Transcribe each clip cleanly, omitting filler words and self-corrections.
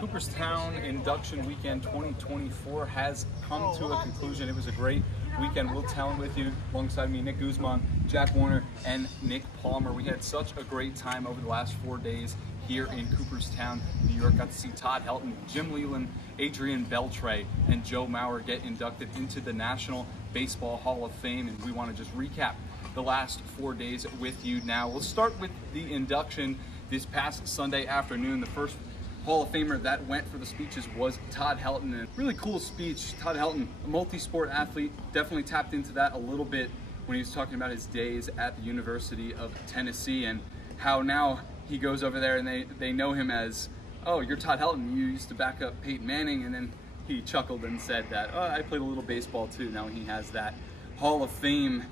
Cooperstown Induction Weekend 2024 has come to a conclusion. It was a great weekend. Will Tallant with you, alongside me, Nick Guzman, Jack Warner, and Nick Palmer. We had such a great time over the last 4 days here in Cooperstown, New York. Got to see Todd Helton, Jim Leyland, Adrian Beltre, and Joe Mauer get inducted into the National Baseball Hall of Fame, and we want to just recap the last 4 days with you now. We'll start with the induction this past Sunday afternoon. The first Hall of Famer that went for the speeches was Todd Helton. And really cool speech. Todd Helton, a multi-sport athlete, definitely tapped into that a little bit when he was talking about his days at the University of Tennessee and how now he goes over there and they know him as, oh, you're Todd Helton, you used to back up Peyton Manning. And then he chuckled and said that, oh, I played a little baseball too. Now he has that Hall of Fame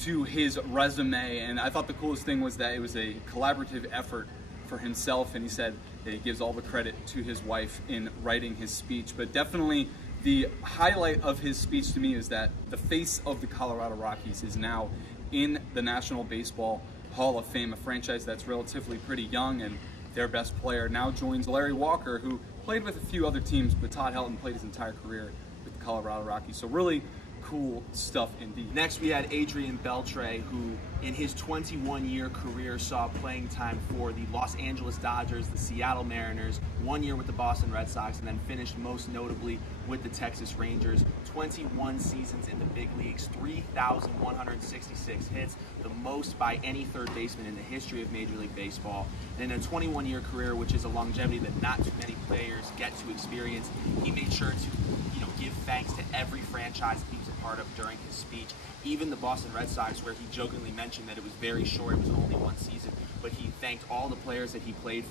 to his resume. And I thought the coolest thing was that it was a collaborative effort for himself, and he said that he gives all the credit to his wife in writing his speech. But definitely the highlight of his speech to me is that the face of the Colorado Rockies is now in the National Baseball Hall of Fame, a franchise that's relatively pretty young, and their best player now joins Larry Walker, who played with a few other teams, but Todd Helton played his entire career with the Colorado Rockies. So really cool stuff indeed. Next, we had Adrian Beltre, who in his 21-year career saw playing time for the Los Angeles Dodgers, the Seattle Mariners, 1 year with the Boston Red Sox, and then finished most notably with the Texas Rangers. 21 seasons in the big leagues, 3,166 hits, the most by any third baseman in the history of Major League Baseball. And in a 21-year career, which is a longevity that not too many players get to experience, he made sure to give thanks to every franchise that he was a part of during his speech. Even the Boston Red Sox, where he jokingly mentioned that it was very short, it was only one season, but he thanked all the players that he played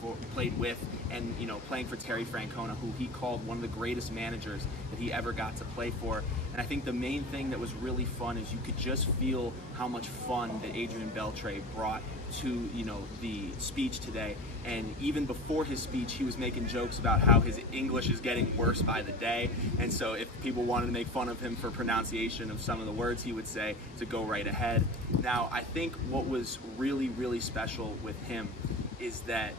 with, and playing for Terry Francona, who he called one of the greatest managers that he ever got to play for. And I think the main thing that was really fun is you could just feel how much fun that Adrian Beltre brought to the speech today. And even before his speech, he was making jokes about how his English is getting worse by the day, and so if people wanted to make fun of him for pronunciation of some of the words he would say, to go right ahead. Now, I think what was really, really special with him is that,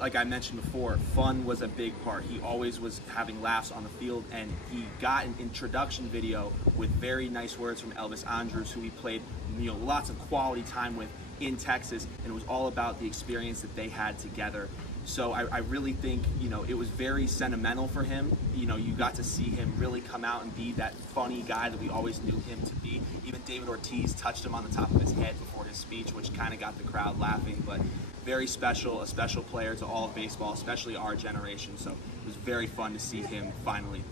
like I mentioned before, fun was a big part. He always was having laughs on the field, and he got an introduction video with very nice words from Elvis Andrus, who he played lots of quality time with in Texas, and it was all about the experience that they had together. So I really think, it was very sentimental for him. You got to see him really come out and be that funny guy that we always knew him to be. Even David Ortiz touched him on the top of his head before his speech, which kind of got the crowd laughing, but very special, a special player to all of baseball, especially our generation. So it was very fun to see him finally,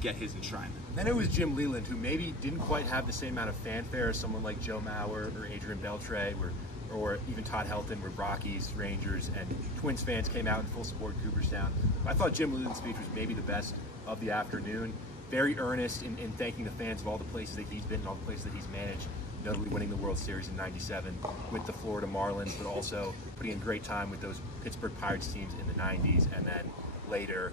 get his enshrinement. Then it was Jim Leyland, who maybe didn't quite have the same amount of fanfare as someone like Joe Mauer or Adrian Beltre or even Todd Helton, where Rockies, Rangers, and Twins fans came out in full support of Cooperstown. I thought Jim Leyland's speech was maybe the best of the afternoon. Very earnest in thanking the fans of all the places that he's been and all the places that he's managed, notably winning the World Series in '97 with the Florida Marlins, but also putting in great time with those Pittsburgh Pirates teams in the '90s, and then later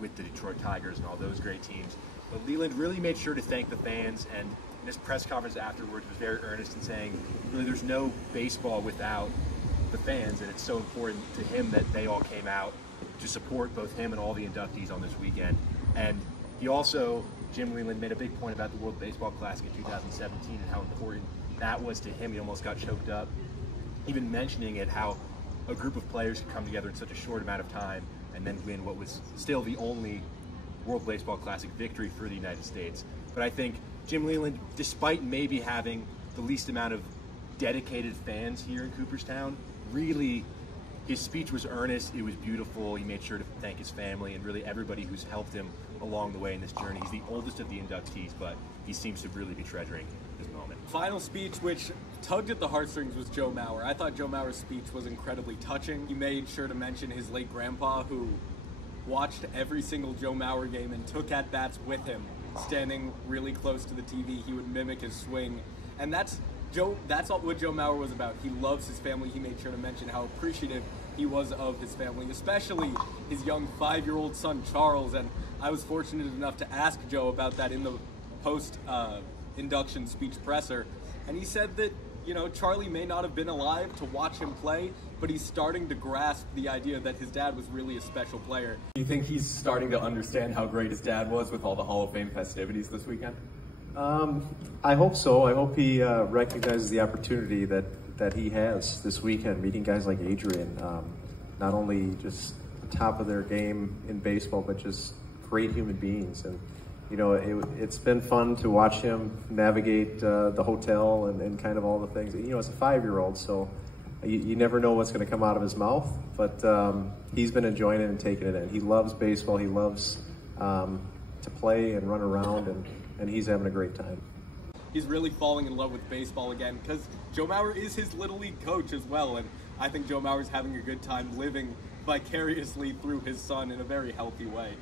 with the Detroit Tigers and all those great teams. But Leyland really made sure to thank the fans, and in his press conference afterwards was very earnest in saying, really, there's no baseball without the fans, and it's so important to him that they all came out to support both him and all the inductees on this weekend. And he also, Jim Leyland, made a big point about the World Baseball Classic in 2017 and how important that was to him. He almost got choked up, even mentioning it, how a group of players could come together in such a short amount of time and then win what was still the only World Baseball Classic victory for the United States. But I think Jim Leyland, despite maybe having the least amount of dedicated fans here in Cooperstown, really, his speech was earnest, it was beautiful, he made sure to thank his family and really everybody who's helped him along the way in this journey. He's the oldest of the inductees, but he seems to really be treasuring this moment. Final speech, which tugged at the heartstrings, was Joe Mauer. I thought Joe Mauer's speech was incredibly touching. He made sure to mention his late grandpa, who watched every single Joe Mauer game and took at-bats with him. Standing really close to the TV, he would mimic his swing. And that's what Joe Mauer was about. He loves his family. He made sure to mention how appreciative he was of his family, especially his young 5-year-old son, Charles. And I was fortunate enough to ask Joe about that in the post-induction speech presser. And he said that, Charlie may not have been alive to watch him play, but he's starting to grasp the idea that his dad was really a special player. Do you think he's starting to understand how great his dad was with all the Hall of Fame festivities this weekend? I hope so. I hope he recognizes the opportunity that he has this weekend, meeting guys like Adrian, not only just top of their game in baseball, but just great human beings. And you know, it's been fun to watch him navigate the hotel and kind of all the things. You know, it's a 5-year-old, so you never know what's going to come out of his mouth, but he's been enjoying it and taking it in. He loves baseball. He loves to play and run around, and he's having a great time. He's really falling in love with baseball again because Joe Mauer is his Little League coach as well, and I think Joe Mauer's having a good time living vicariously through his son in a very healthy way.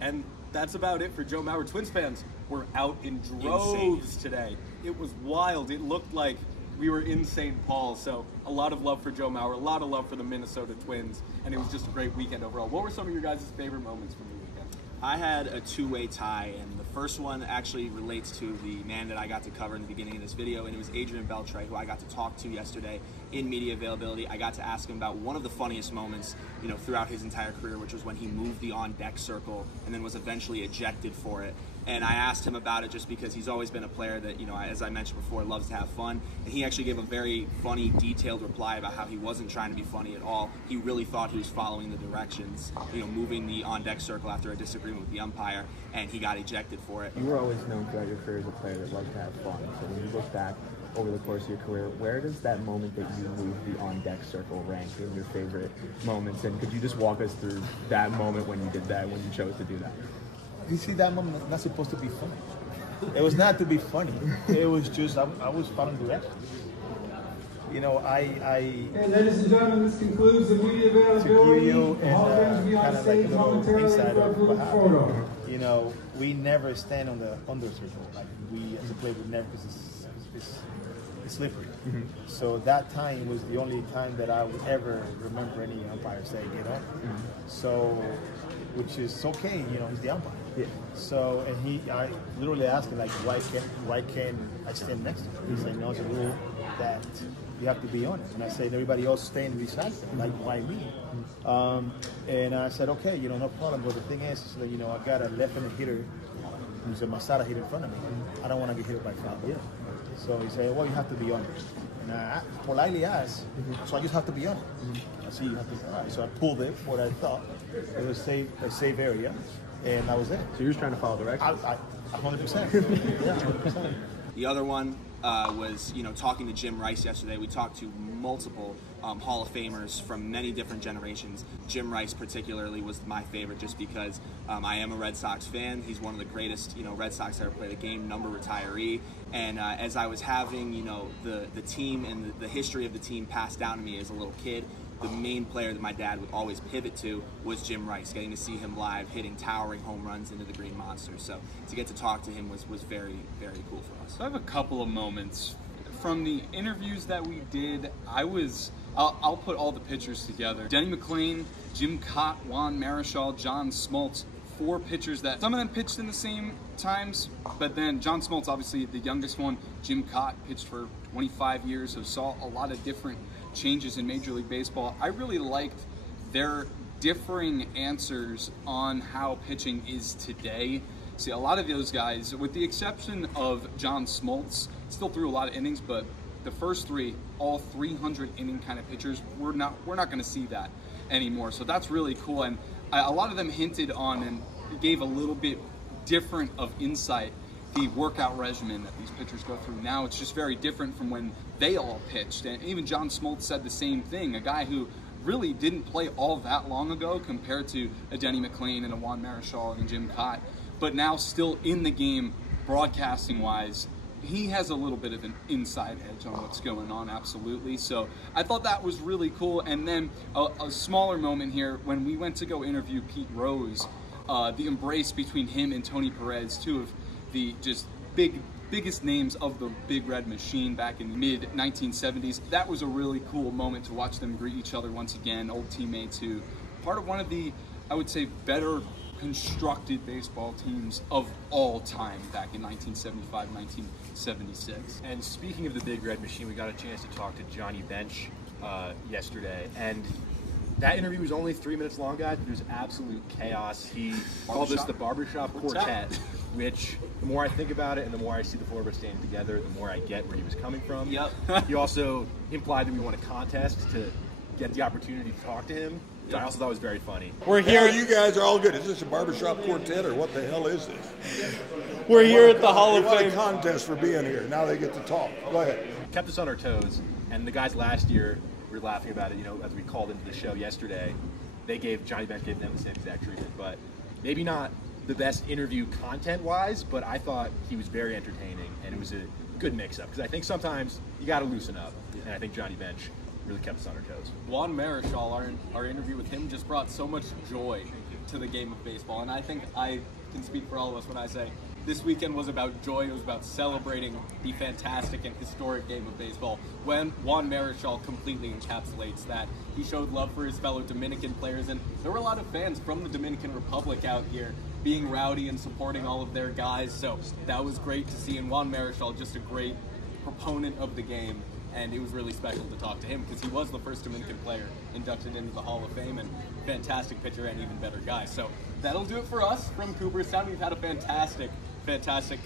And that's about it for Joe Mauer. Twins fans were out in droves today. It was wild. It looked like we were in St. Paul. So a lot of love for Joe Mauer, a lot of love for the Minnesota Twins, and it was just a great weekend overall. What were some of your guys' favorite moments from the weekend? I had a two-way tie, and the first one actually relates to the man that I got to cover in the beginning of this video, and it was Adrian Beltre, who I got to talk to yesterday in media availability. I got to ask him about one of the funniest moments, you know, throughout his entire career, which was when he moved the on-deck circle and then was eventually ejected for it. And I asked him about it just because he's always been a player that, you know, as I mentioned before, loves to have fun. And he actually gave a very funny, detailed reply about how he wasn't trying to be funny at all. He really thought he was following the directions, you know, moving the on-deck circle after a disagreement with the umpire, and he got ejected for it. You were always known throughout your career as a player that loved to have fun. So when you look back over the course of your career, where does that moment that you moved the on-deck circle rank in your favorite moments? And could you just walk us through that moment when you did that, when you chose to do that? You see, that moment was not supposed to be funny. It was not to be funny. It was just, I was following directions. You know, And ladies and gentlemen, this concludes the media availability. To give you All things beyond kind of like stage a little momentarily insight of what photo. happened. You know, we never stand on the under circle. Like we, as a player, would never, because it's slippery. Mm-hmm. So that time was the only time that I would ever remember any umpire say, get on. Mm-hmm. So, which is okay, you know, he's the umpire. Yeah. So, and I literally asked him, like, why can't I stand next to him? He's like, no, it's a rule that you have to be on it. And I said, everybody else staying beside him, like, why me? And I said, okay, you know, no problem. But the thing is that, you know, I got a left-handed hitter who's a Masada hitter in front of me. I don't want to get hit by foul. Yeah. So he said, well, you have to be on it. And I politely asked, so I just have to be on it. I said, you have to be on it. So I pulled it, what I thought. It was a safe area. And that was it. So you're just trying to follow directions? 100%. Yeah, 100%. The other one was, you know, talking to Jim Rice yesterday. We talked to multiple Hall of Famers from many different generations. Jim Rice particularly was my favorite just because I am a Red Sox fan. He's one of the greatest, you know, Red Sox to ever play the game, number retiree. And as I was having, you know, the team and the history of the team passed down to me as a little kid, the main player that my dad would always pivot to was Jim Rice. Getting to see him live, hitting towering home runs into the Green Monster. So to get to talk to him was very, very cool for us. So I have a couple of moments. From the interviews that we did, I'll put all the pitchers together. Denny McLain, Jim Kaat, Juan Marichal, John Smoltz, 4 pitchers that some of them pitched in the same times, but then John Smoltz, obviously the youngest one. Jim Kaat pitched for 25 years, so saw a lot of different changes in Major League Baseball. I really liked their differing answers on how pitching is today. See, a lot of those guys, with the exception of John Smoltz, still threw a lot of innings, but the first 3, all 300 inning kind of pitchers, we're not going to see that anymore. So that's really cool, and a lot of them hinted on and gave a little bit different of insight the workout regimen that these pitchers go through now. It's just very different from when they all pitched. And even John Smoltz said the same thing, a guy who really didn't play all that long ago compared to a Denny McLain and a Juan Marichal and Jim Kaat, but now still in the game broadcasting wise. He has a little bit of an inside edge on what's going on, absolutely. So I thought that was really cool. And then a smaller moment here, when we went to go interview Pete Rose, the embrace between him and Tony Perez, 2 of the just biggest names of the Big Red Machine back in the mid-1970s. That was a really cool moment to watch them greet each other once again, old teammates who part of one of the, I would say, better constructed baseball teams of all time back in 1975, 1976. And speaking of the Big Red Machine, we got a chance to talk to Johnny Bench yesterday, and that interview was only 3 minutes long, guys. It was absolute chaos. He called this the barbershop quartet, which the more I think about it and the more I see the four of us standing together, the more I get where he was coming from. Yep. He also implied that we won a contest to get the opportunity to talk to him. Which I also thought was very funny. We're here. You guys are all good. Is this a barbershop quartet or what the hell is this? We're here at the Hall of What Fame. a contest for being here. Now they get to talk. Go ahead. Kept us on our toes, and the guys last year were laughing about it, as we called into the show yesterday. Johnny Bench gave them the same exact treatment, but maybe not the best interview content-wise, but I thought he was very entertaining, and it was a good mix-up, because I think sometimes you got to loosen up, and I think Johnny Bench really kept us on our toes. Juan Marichal, our interview with him just brought so much joy to the game of baseball, and I think I can speak for all of us when I say this weekend was about joy. It was about celebrating the fantastic and historic game of baseball. When Juan Marichal completely encapsulates that, he showed love for his fellow Dominican players, and there were a lot of fans from the Dominican Republic out here being rowdy and supporting all of their guys, so that was great to see. And Juan Marichal, just a great proponent of the game, and it was really special to talk to him because he was the first Dominican player inducted into the Hall of Fame, and fantastic pitcher and even better guy. So that'll do it for us from Cooperstown. We've had a fantastic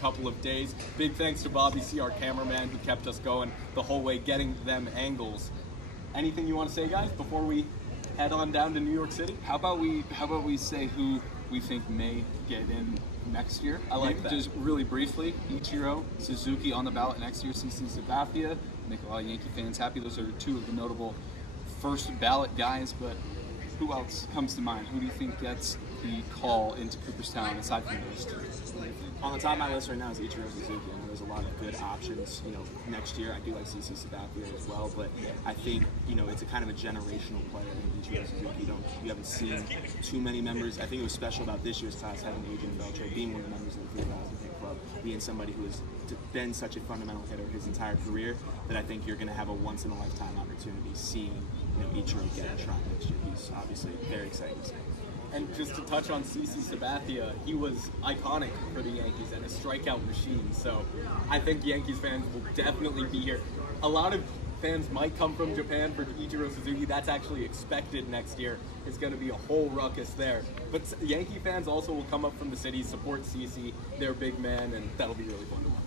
couple of days. Big thanks to Bobby C, our cameraman, who kept us going the whole way, getting them angles. Anything you want to say, guys, before we head on down to New York City? How about we say who we think may get in next year? I like that. Just really briefly, Ichiro, Suzuki on the ballot next year, CC Sabathia, make a lot of Yankee fans happy. Those are two of the notable first ballot guys, but who else comes to mind? Who do you think gets the call into Cooperstown aside from those two? On the top of my list right now is Ichiro Suzuki. I know there's a lot of good options. Next year I do like CC Sabathia as well, but I think it's a kind of a generational player in Ichiro Suzuki. You haven't seen too many members. I think it was special about this year's class having Adrian Beltre being one of the members of the 3000 hit club, being somebody who has been such a fundamental hitter his entire career that I think you're going to have a once in a lifetime opportunity seeing Ichiro get a try next year. He's obviously very exciting to see. And just to touch on CC Sabathia, he was iconic for the Yankees and a strikeout machine. So I think Yankees fans will definitely be here. A lot of fans might come from Japan for Ichiro Suzuki. That's actually expected next year. It's going to be a whole ruckus there. But Yankee fans also will come up from the city, support CC, their big man, and that'll be really fun to watch.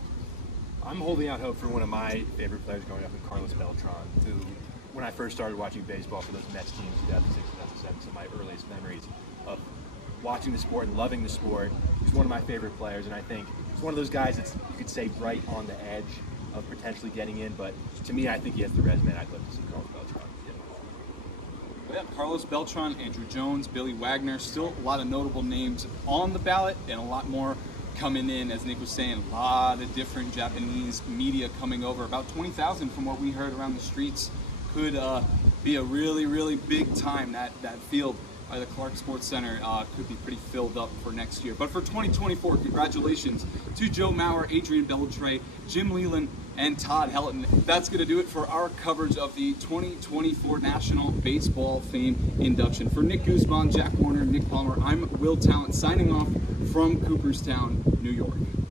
I'm holding out hope for one of my favorite players growing up in Carlos Beltran, who, when I first started watching baseball for those Mets teams, 2006, 2007, some of my earliest memories of watching the sport and loving the sport. He's one of my favorite players, and I think he's one of those guys that's, you could say, right on the edge of potentially getting in, but to me, I think he has the resume I'd love to see Carlos Beltran. Yeah, Carlos Beltran, Andrew Jones, Billy Wagner, still a lot of notable names on the ballot and a lot more coming in. As Nick was saying, a lot of different Japanese media coming over. About 20,000 from what we heard around the streets. Could be a really, really big time. That field by the Clark Sports Center could be pretty filled up for next year. But for 2024, congratulations to Joe Mauer, Adrian Beltre, Jim Leyland, and Todd Helton. That's going to do it for our coverage of the 2024 National Baseball Fame induction. For Nick Guzman, Jack Warner, Nick Palmer, I'm Will Tallant signing off from Cooperstown, New York.